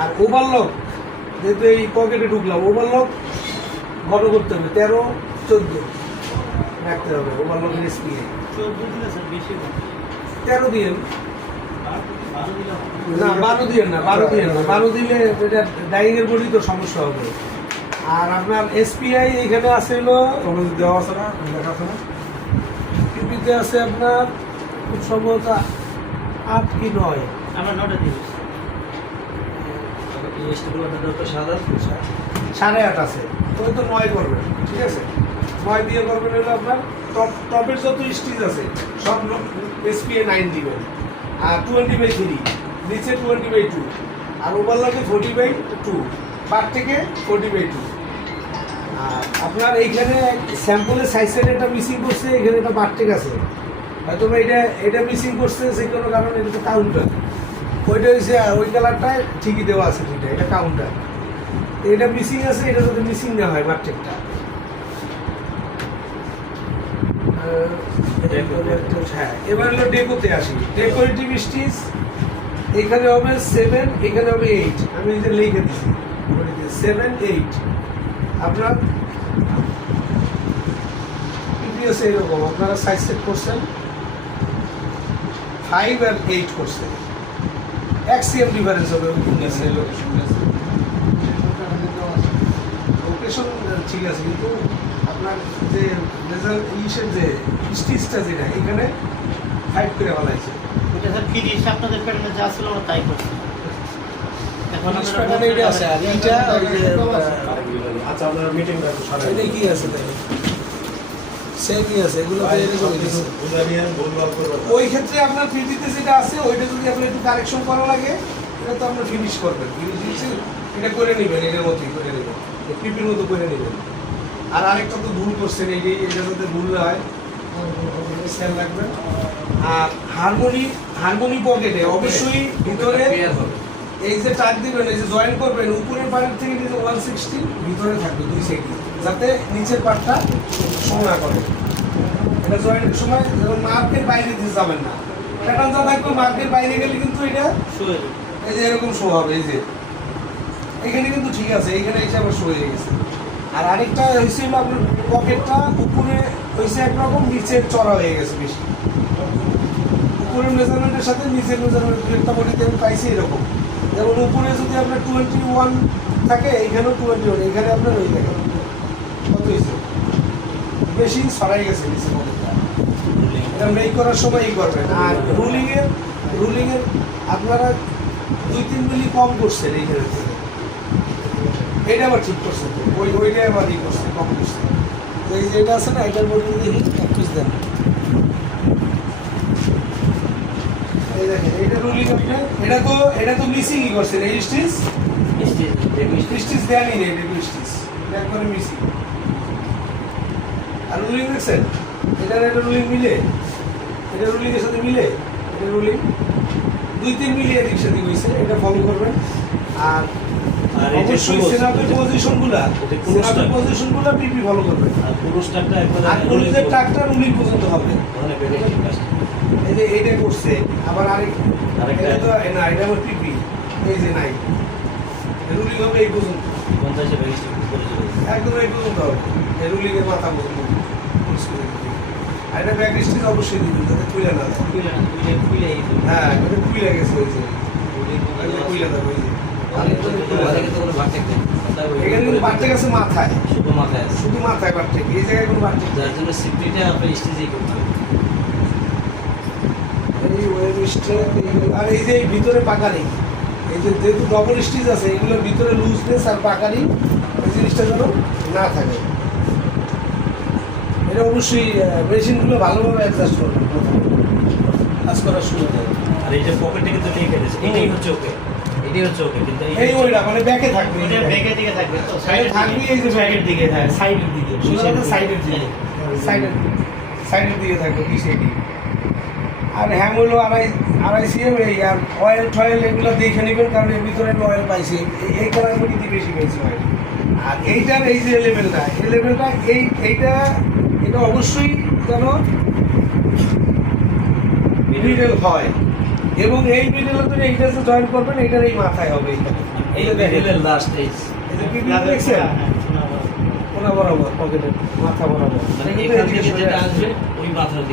আর overlock যেহেতু এই পকেটে ঢুকলাম, ওভারলক ঘন করতে হবে 13-14 রাখতে হবে ওভারলকের এসপিএ। 14 দিলে স্যার বেশি 13 দিয়ে না, 12 দিয়ে না, 12 দিলে এটা ডাইংয়ের বডি তো সমস্যা হবে। আর আপনার এসপিআই এখানে আছে হলো দেওয়া আছে না, দেখা আছে না, পিপিতে আছে আপনার খুব সম্ভবত 8 কি 9। আমরা 9টা দিই। 8.5 আছে, তো ওই তো 9 করবেন, ঠিক আছে। 9 দিয়ে করবেন হলো আপনার টপের যত স্টিচ আছে সব এসপিএ 9 দিবেন, আর 20/3 নিচে 20/2, আর ওভারলকে 40/2, পার থেকে 40/2। আর আপনার এইখানে স্যাম্পলের সাইজের এটা মিসিং করছে, এখানে একটা বারটেক আছে, হয়তো এটা মিসিং করছে যে কোনো কারণে, এটা তো কাউন্টার। ওইটা হচ্ছে ওই কালারটায় ঠিকই দেওয়া আছে, ঠিক এটা কাউন্টার। এটা মিসিং আছে, এটা যদি মিসিং না হয় বারটেকটা। হ্যাঁ, এবার হলো ডেকোতে আসি। ডেকোরেটিভ স্টিচ এখানে হবে 7, এখানে হবে 8। আমি এই যে লিখে দিচ্ছি 7, 8। আপনার প্রিভিয়াস এরকম আপনারা সাইজ সেট করছেন 5 আর 8 করছেন, এক্সিএম ডিফারেন্স হবে। লোকেশন ঠিক আছে, কিন্তু আপনার যে রেজাল্ট ইসের যে স্টিচটা যেটা এখানে 5 করে বলাইছে। এটা স্যার ফিনিশ আপনাদের প্যাটার্নে যা ছিল আমরা তাই করছি। এখন ফিনিশ আমরা প্যাটার্ন এইটা আছে, আর এইটা ওই যে আচ্ছা আপনার মিটিংটা একটু সারা এটা কি আছে তাই সেমই আছে, এগুলো তো এরকম কিছু। ওই ক্ষেত্রে আপনার ফিজিতে যেটা আছে ওইটা যদি আপনার একটু কারেকশন করা লাগে, এটা তো আপনার ফিনিশ করবেন, ফিনিশ এটা করে নেবেন, এটার মতোই করে নেবেন, পিপির মতো করে নেবেন। আর আরেকটা তো ভুল করছেন, এই যে এটার মধ্যে ভুল হয় খেয়াল রাখবেন। আর হারমোনি পকেটে অবশ্যই ভিতরে এই যে টাক দিবেন, এই যে জয়েন করবেন, উপরের পার্টের থেকে নিচে 160 ভিতরে থাকবে 2 সাইড, যাতে নিচের পার্টটা শো না করে। এটা জয়েন্টের সময় যখন মার্কের বাইরে দিয়ে যাবেন না, প্যাটার্ন যা থাকবে মার্কের বাইরে গেলে কিন্তু এটা শুয়ে এই যে এরকম শো হবে। এই যে এখানে কিন্তু ঠিক আছে, এইখানে এসে আবার শো হয়ে গেছে। আর আরেকটা হয়েছিল আপনার পকেটটা উপরে হয়েছে একরকম, নিচে চড়া হয়ে গেছে বেশি। উপরের মেজারমেন্টের সাথে নিচের মেজারমেন্ট একটা বডিতে আমি পাইছি এরকম। যেমন উপরে যদি আপনার 21 থাকে, এইখানেও 21, এখানে আপনার ওই দেখেন কত হয়েছে, বেশি ছড়াই গেছে নিচে পকেটটা। এটা মেক করার সময় করবেন। আর রুলিংয়ের আপনারা 2-3 মিলি কম করছেন এইখানে থেকে, এটা আবার ঠিক করছেন, ওইটা আবার করছে কম করছে। এই যে এটা আছে না, এটার মধ্যে দেখি 1 পিস দেন। এই দেখেন এইটা রুলিং আপনার, এটা তো মিসিংই করছেন, এই স্টিচ দেয়নি, এটা স্টিচ এটা একবারে মিসিং। আর রুলিং দেখছেন, এটা রুলিং মিলে, এটা রুলিংয়ের সাথে মিলে, এটা রুলিং 2-3 মিলিয়ে এদিক সেদিক হয়েছে, এটা ফলো করবেন। আর অবশ্যই সেনাপের পজিশনগুলো পিপি ফলো করবেন। আর পুরুষদের টাকটা রুলিং পর্যন্ত হবে। এই যে এইটা করছে, আবার আরেকটা তো না, এটা আমার পিপি, এই যে নাই, রুলিং হবে এই পর্যন্ত, একদম এই পর্যন্ত হবে, এই রুলিংয়ের মাথা পর্যন্ত। আর এটা ব্যাক স্টিচ অবশ্যই দিবেন যাতে খুলে না যায়। হ্যাঁ, এটা খুলে গেছে, ওই যে খুলে যাবে, ওই যে এখানে কিন্তু বাড়তে গেছে মাথায়, শুধু মাথায় বাড়তে, এই জায়গায় কোনো বাড়তে, যার জন্য সিপিটা আপনার স্টেজেই করতে হবে। এই ওয়েব স্টেজ। আর এই যে এই ভিতরে পাকারি, এই যে যেহেতু ডবল স্টিচ আছে, এগুলোর ভিতরে লুজনেস আর পাকারি এই জিনিসটা যেন না থাকে। এটা অবশ্যই মেশিনগুলো ভালোভাবে অ্যাডজাস্ট করবে কাজ করার শুরু করে। আর এই যে পকেটে কিন্তু লেগে গেছে, এটাই হচ্ছে ওকে, এটাই হচ্ছে ওকে। কিন্তু এই ওইটা মানে ব্যাকে থাকবে, এটা ব্যাকের দিকে থাকবে তো, সাইডে থাকবে, এই যে ব্যাকের দিকে, হ্যাঁ সাইডের দিকে, শুধু সাইডের দিকে, সাইডের দিকে থাকবে কি সাইডে। আর হ্যাং হলো 2.5 CM। এই আর অয়েল টয়েল এগুলো দেখে নেবেন, কারণ এর ভিতরে আমি অয়েল পাইছি, এই কালারগুলিতে বেশি পেয়েছি অয়েল। আর এইটার এই যে লেভেলটা, এই লেভেলটা এটা অবশ্যই যেন মিডল হয়, এবং এই মিডলে তো এইটা যে জয়েন করবেন এটার এই মাথায় হবে এইখানে এই এই যে দেখেন মিডলের লাস্ট এই এই যে পিপিএল দেখছেন কোনা বরাবর পকেটের মাথা বরাবর মানে এখান থেকে যেটা আসবে ওই মাথার দিকে